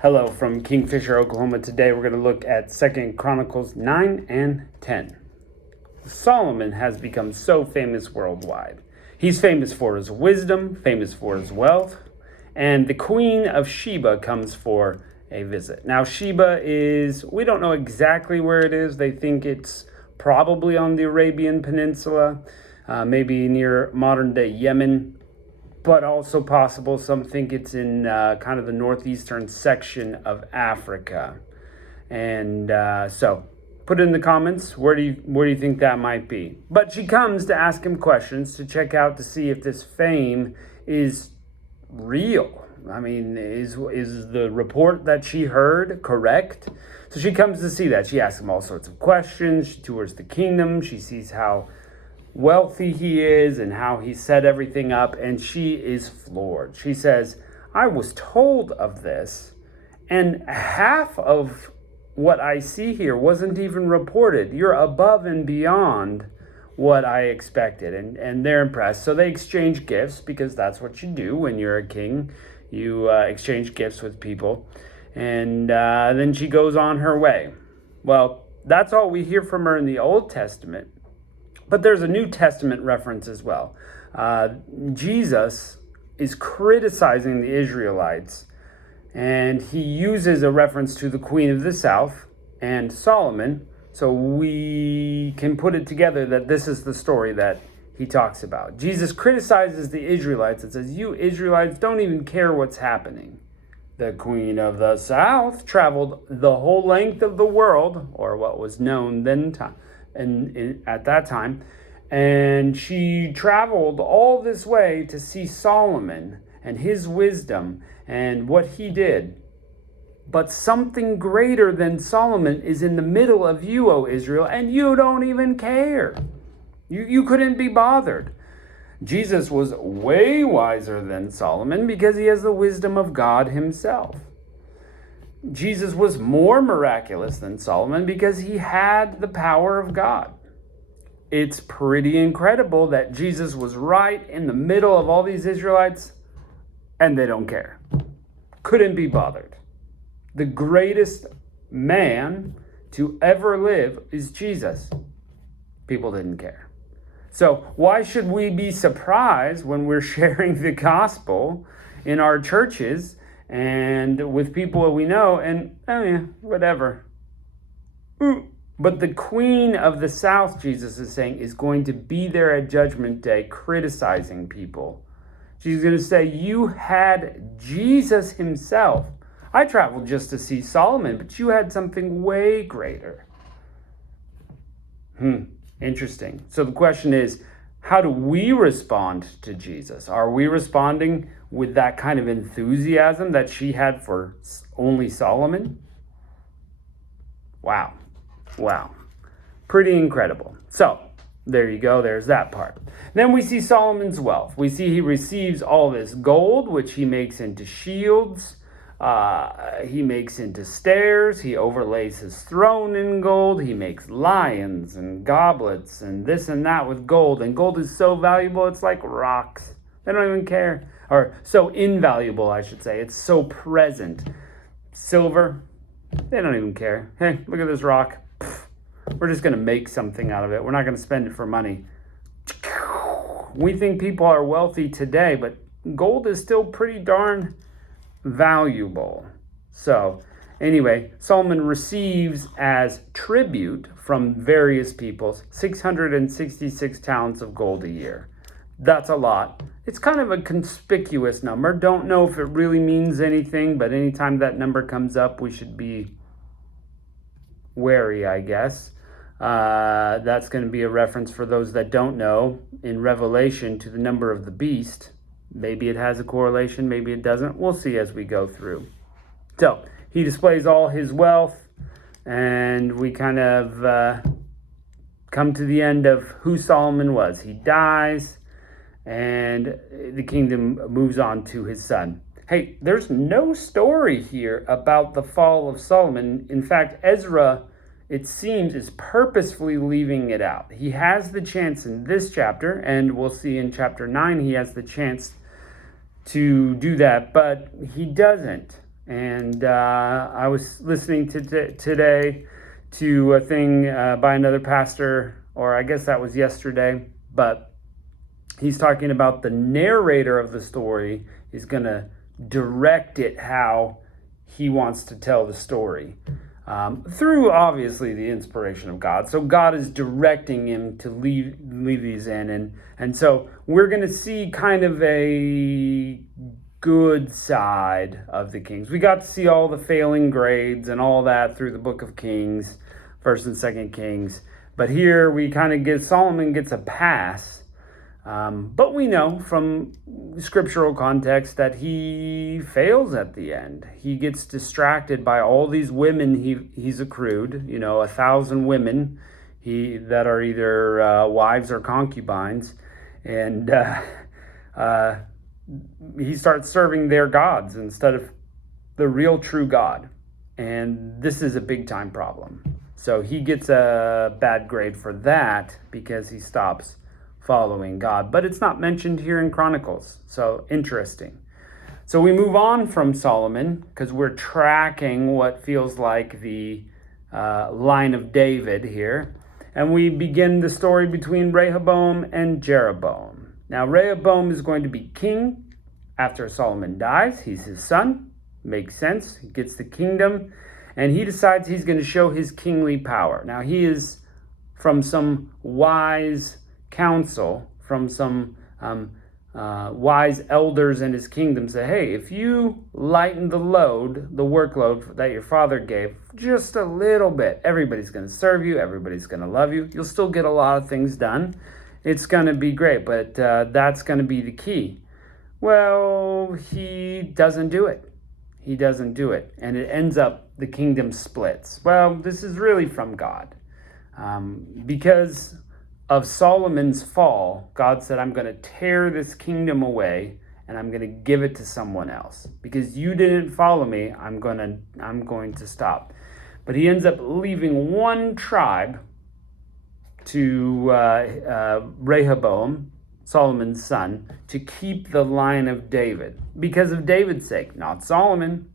Hello from Kingfisher, Oklahoma. Today we're going to look at 2 Chronicles 9 and 10. Solomon has become so famous worldwide. He's famous for his wisdom, famous for his wealth, and the Queen of Sheba comes for a visit. Now, Sheba we don't know exactly where it is. They think it's probably on the Arabian Peninsula, maybe near modern-day Yemen, but also possible. Some think it's in kind of the northeastern section of Africa. And so put in the comments, where do you think that might be? But she comes to ask him questions to check out to see if this fame is real. I mean, is the report that she heard correct? So she comes to see that. She asks him all sorts of questions. She tours the kingdom. She sees how wealthy he is and how he set everything up, and she is floored. She says, I was told of this, and half of what I see here wasn't even reported. You're above and beyond what I expected. And they're impressed. So they exchange gifts, because that's what you do when you're a king. You exchange gifts with people. And then she goes on her way. Well, that's all we hear from her in the Old Testament. But there's a New Testament reference as well. Jesus is criticizing the Israelites, and he uses a reference to the Queen of the South and Solomon, so we can put it together that this is the story that he talks about. Jesus criticizes the Israelites and says, you Israelites don't even care what's happening. The Queen of the South traveled the whole length of the world, or what was known then at that time, and she traveled all this way to see Solomon and his wisdom and what he did. But something greater than Solomon is in the middle of you, O Israel, and you don't even care. You couldn't be bothered. Jesus was way wiser than Solomon because he has the wisdom of God himself. Jesus was more miraculous than Solomon because he had the power of God. It's pretty incredible that Jesus was right in the middle of all these Israelites, and they don't care. Couldn't be bothered. The greatest man to ever live is Jesus. People didn't care. So why should we be surprised when we're sharing the gospel in our churches and with people that we know, and whatever. But the Queen of the South, Jesus is saying, is going to be there at Judgment Day criticizing people. She's going to say, you had Jesus himself. I traveled just to see Solomon, but you had something way greater. Interesting. So the question is, how do we respond to Jesus? Are we responding with that kind of enthusiasm that she had for only Solomon? Wow. Pretty incredible. So there you go. There's that part. Then we see Solomon's wealth. We see he receives all this gold, which he makes into shields. He makes into stairs. He overlays his throne in gold. He makes lions and goblets and this and that with gold. And gold is so valuable, it's like rocks. They don't even care. Or so invaluable, I should say. It's so present. Silver, they don't even care. Hey, look at this rock. We're just going to make something out of it. We're not going to spend it for money. We think people are wealthy today, but gold is still pretty darn valuable. So anyway, Solomon receives as tribute from various peoples 666 talents of gold a year. That's a lot. It's kind of a conspicuous number. Don't know if it really means anything, but anytime that number comes up, we should be wary, I guess. That's going to be a reference for those that don't know in Revelation to the number of the beast. Maybe it has a correlation, maybe it doesn't. We'll see as we go through. So he displays all his wealth, and we kind of come to the end of who Solomon was. He dies, and the kingdom moves on to his son. Hey, there's no story here about the fall of Solomon. In fact, Ezra, it seems, is purposefully leaving it out. He has the chance in this chapter, and we'll see in chapter 9 he has the chance to do that, but he doesn't. And I was listening today to a thing by another pastor, or I guess that was yesterday, but he's talking about the narrator of the story is going to direct it how he wants to tell the story. Through obviously the inspiration of God. So God is directing him to leave these in. And so we're going to see kind of a good side of the Kings. We got to see all the failing grades and all that through the book of Kings, 1st and 2nd Kings. But here we kind of get, Solomon gets a pass. But we know from scriptural context that he fails at the end. He gets distracted by all these women he's accrued, 1,000 women that are either wives or concubines. And he starts serving their gods instead of the real true God. And this is a big time problem. So he gets a bad grade for that because he stops following God, but it's not mentioned here in Chronicles. So interesting. So we move on from Solomon because we're tracking what feels like the line of David here. And we begin the story between Rehoboam and Jeroboam. Now, Rehoboam is going to be king after Solomon dies. He's his son. Makes sense. He gets the kingdom and he decides he's going to show his kingly power. Now, he is from some wise counsel from some wise elders in his kingdom say, hey, if you lighten the workload that your father gave just a little bit, everybody's going to serve you, everybody's going to love you, you'll still get a lot of things done, it's going to be great, but that's going to be the key. Well, he doesn't do it. And it ends up the kingdom splits. Well, this is really from God. Because of Solomon's fall, God said, I'm going to tear this kingdom away and I'm going to give it to someone else. Because you didn't follow me, I'm going to stop. But he ends up leaving one tribe to Rehoboam, Solomon's son, to keep the line of David. Because of David's sake, not Solomon.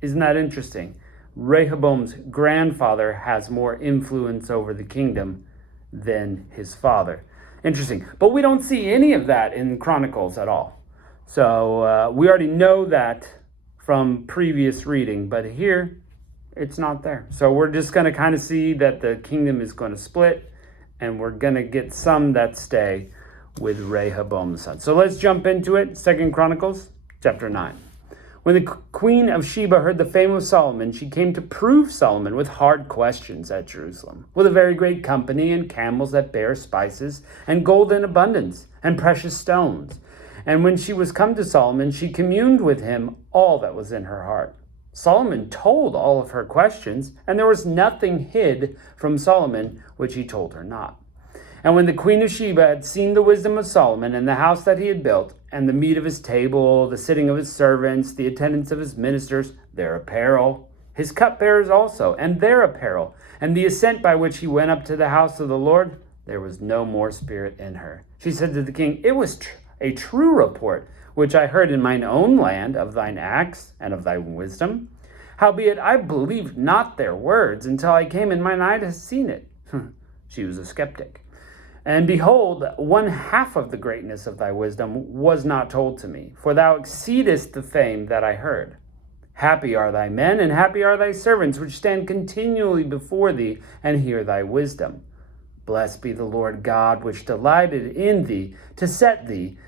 Isn't that interesting? Rehoboam's grandfather has more influence over the kingdom than his father. Interesting. But we don't see any of that in Chronicles at all. So we already know that from previous reading, but here it's not there. So we're just going to kind of see that the kingdom is going to split, and we're going to get some that stay with Rehoboam's son. So let's jump into it. 2 Chronicles chapter 9. When the Queen of Sheba heard the fame of Solomon, she came to prove Solomon with hard questions at Jerusalem, with a very great company and camels that bear spices, and gold in abundance, and precious stones. And when she was come to Solomon, she communed with him all that was in her heart. Solomon told all of her questions, and there was nothing hid from Solomon which he told her not. And when the Queen of Sheba had seen the wisdom of Solomon and the house that he had built, and the meat of his table, the sitting of his servants, the attendance of his ministers, their apparel, his cupbearers also, and their apparel, and the ascent by which he went up to the house of the Lord, there was no more spirit in her. She said to the king, it was a true report, which I heard in mine own land of thine acts and of thy wisdom. Howbeit I believed not their words until I came and mine eye has seen it. She was a skeptic. And behold, one half of the greatness of thy wisdom was not told to me, for thou exceedest the fame that I heard. Happy are thy men, and happy are thy servants, which stand continually before thee, and hear thy wisdom. Blessed be the Lord God, which delighted in thee, to set thee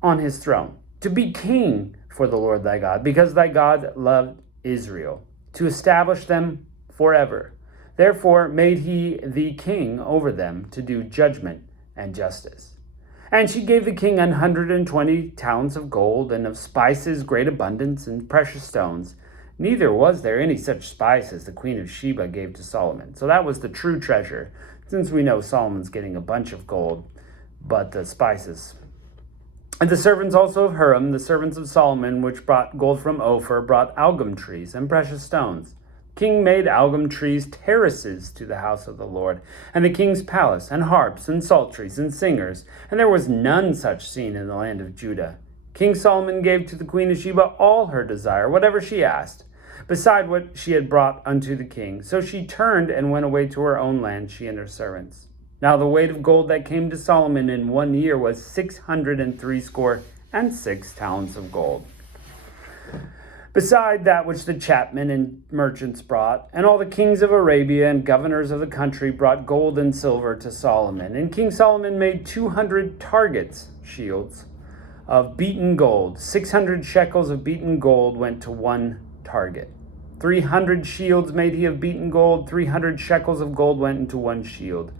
on his throne, to be king for the Lord thy God, because thy God loved Israel, to establish them forever. Therefore made he thee king over them to do judgment and justice. And she gave the king 120 talents of gold, and of spices great abundance, and precious stones. Neither was there any such spice as the Queen of Sheba gave to Solomon. So that was the true treasure, since we know Solomon's getting a bunch of gold, but the spices. And the servants also of Huram, the servants of Solomon, which brought gold from Ophir, brought algum trees and precious stones. King made algum trees terraces to the house of the Lord, and the king's palace, and harps, and psalteries, and singers, and there was none such seen in the land of Judah. King Solomon gave to the Queen of Sheba all her desire, whatever she asked, beside what she had brought unto the king. So she turned and went away to her own land, she and her servants. Now the weight of gold that came to Solomon in 1 year was 666 talents of gold, beside that which the chapmen and merchants brought. And all the kings of Arabia and governors of the country brought gold and silver to Solomon. And King Solomon made 200 targets, shields, of beaten gold. 600 shekels of beaten gold went to one target. 300 shields made he of beaten gold. 300 shekels of gold went into one shield.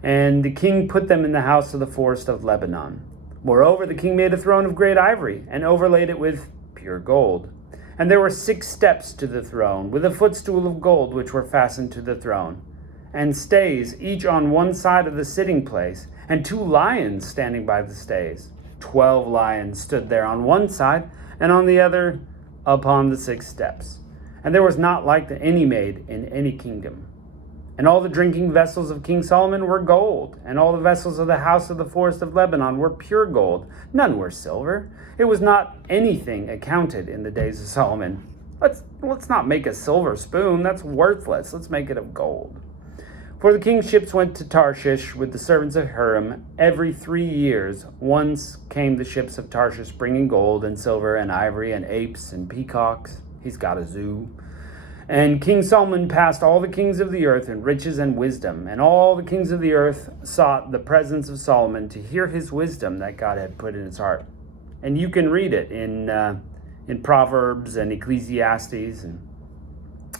And the king put them in the house of the forest of Lebanon. Moreover, the king made a throne of great ivory and overlaid it with pure gold. And there were 6 steps to the throne, with a footstool of gold which were fastened to the throne, and stays, each on one side of the sitting place, and 2 lions standing by the stays. 12 lions stood there on one side, and on the other upon the 6 steps. And there was not like any made in any kingdom. And all the drinking vessels of King Solomon were gold, and all the vessels of the house of the forest of Lebanon were pure gold. None were silver. It was not anything accounted in the days of Solomon. Let's not make a silver spoon. That's worthless. Let's make it of gold. For the king's ships went to Tarshish with the servants of Hiram every 3 years. Once came the ships of Tarshish bringing gold and silver and ivory and apes and peacocks. He's got a zoo. And King Solomon passed all the kings of the earth in riches and wisdom. And all the kings of the earth sought the presence of Solomon to hear his wisdom that God had put in his heart. And you can read it in Proverbs and Ecclesiastes.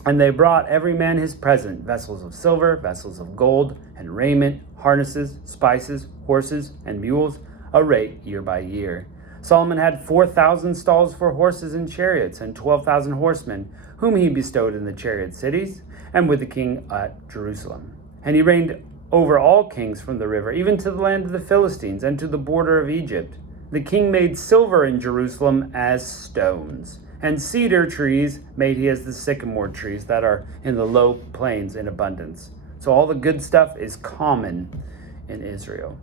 And they brought every man his present, vessels of silver, vessels of gold, and raiment, harnesses, spices, horses, and mules, a rate year by year. Solomon had 4,000 stalls for horses and chariots, and 12,000 horsemen, whom he bestowed in the chariot cities, and with the king at Jerusalem. And he reigned over all kings from the river, even to the land of the Philistines, and to the border of Egypt. The king made silver in Jerusalem as stones, and cedar trees made he as the sycamore trees that are in the low plains in abundance. So all the good stuff is common in Israel.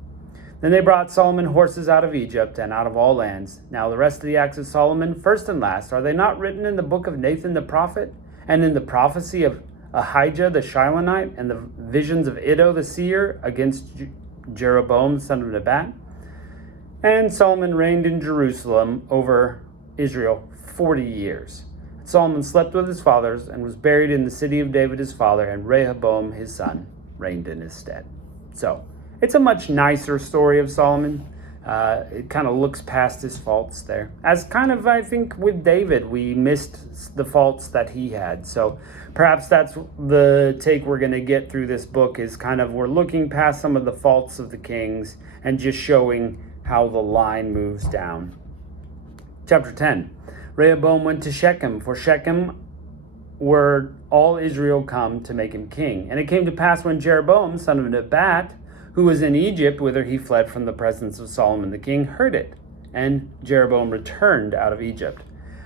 Then they brought Solomon horses out of Egypt and out of all lands. Now the rest of the acts of Solomon, first and last, are they not written in the book of Nathan the prophet, and in the prophecy of Ahijah the Shilonite, and the visions of Iddo the seer against Jeroboam son of Nebat? And Solomon reigned in Jerusalem over Israel 40 years. Solomon slept with his fathers and was buried in the city of David his father, and Rehoboam his son reigned in his stead. So it's a much nicer story of Solomon. It kind of looks past his faults there. As kind of, I think, with David, we missed the faults that he had. So perhaps that's the take we're going to get through this book, is kind of we're looking past some of the faults of the kings and just showing how the line moves down. Chapter 10. Rehoboam went to Shechem, for Shechem were all Israel come to make him king. And it came to pass when Jeroboam, son of Nebat, who was in Egypt, whither he fled from the presence of Solomon the king, heard it. And Jeroboam returned out of Egypt.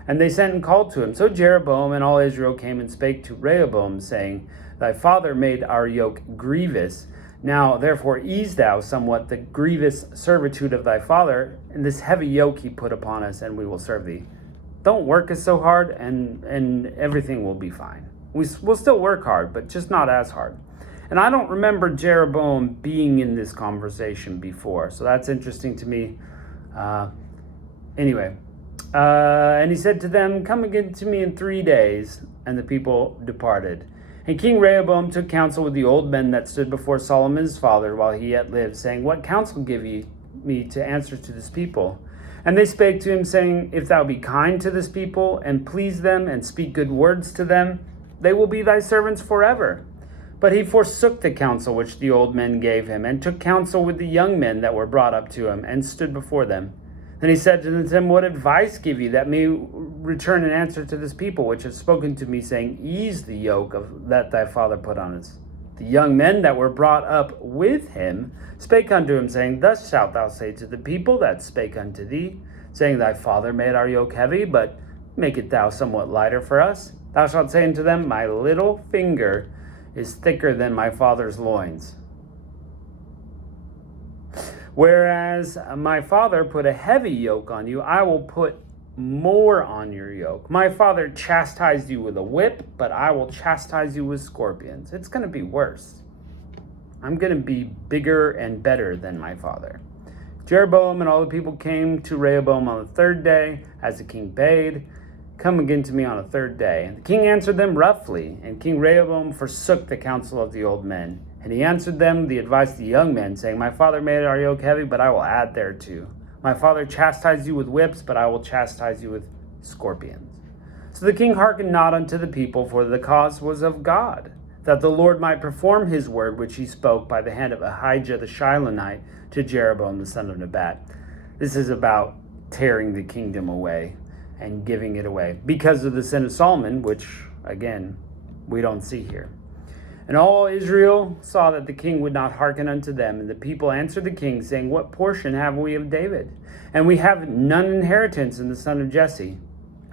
And they sent and called to him. So Jeroboam and all Israel came and spake to Rehoboam, saying, Thy father made our yoke grievous. Now therefore ease thou somewhat the grievous servitude of thy father, and this heavy yoke he put upon us, and we will serve thee. Don't work us so hard, and everything will be fine. We'll still work hard, but just not as hard. And I don't remember Jeroboam being in this conversation before, so that's interesting to me. Anyway, and he said to them, Come again to me in 3 days. And the people departed. And King Rehoboam took counsel with the old men that stood before Solomon his father while he yet lived, saying, What counsel give ye me to answer to this people? And they spake to him, saying, If thou be kind to this people, and please them, and speak good words to them, they will be thy servants forever. But he forsook the counsel which the old men gave him, and took counsel with the young men that were brought up to him, and stood before them. Then he said to them, What advice give ye, that may return an answer to this people, which have spoken to me, saying, Ease the yoke that thy father put on us? The young men that were brought up with him spake unto him, saying, Thus shalt thou say to the people that spake unto thee, saying, Thy father made our yoke heavy, but make it thou somewhat lighter for us. Thou shalt say unto them, My little finger is thicker than my father's loins. Whereas my father put a heavy yoke on you, I will put more on your yoke. My father chastised you with a whip, but I will chastise you with scorpions. It's going to be worse. I'm going to be bigger and better than my father. Jeroboam and all the people came to Rehoboam on the third day, as the king bade. Come again to me on the third day. And the king answered them roughly, and King Rehoboam forsook the counsel of the old men. And he answered them the advice of the young men, saying, My father made our yoke heavy, but I will add thereto. My father chastised you with whips, but I will chastise you with scorpions. So the king hearkened not unto the people, for the cause was of God, that the Lord might perform his word which he spoke by the hand of Ahijah the Shilonite to Jeroboam the son of Nebat. This is about tearing the kingdom away and giving it away because of the sin of Solomon, which, again, we don't see here. And all Israel saw that the king would not hearken unto them. And the people answered the king, saying, What portion have we of David? And we have none inheritance in the son of Jesse.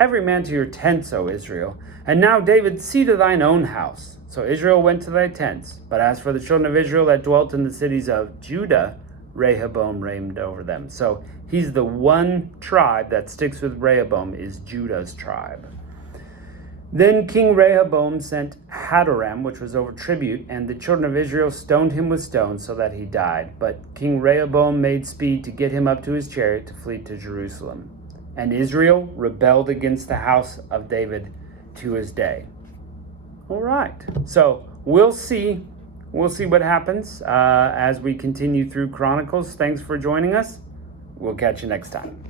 Every man to your tents, O Israel. And now, David, see to thine own house. So Israel went to thy tents. But as for the children of Israel that dwelt in the cities of Judah, Rehoboam reigned over them. So he's the one tribe that sticks with Rehoboam is Judah's tribe. Then King Rehoboam sent Hadoram, which was over tribute, and the children of Israel stoned him with stones so that he died. But King Rehoboam made speed to get him up to his chariot to flee to Jerusalem. And Israel rebelled against the house of David to his day. All right, so we'll see what happens as we continue through Chronicles. Thanks for joining us. We'll catch you next time.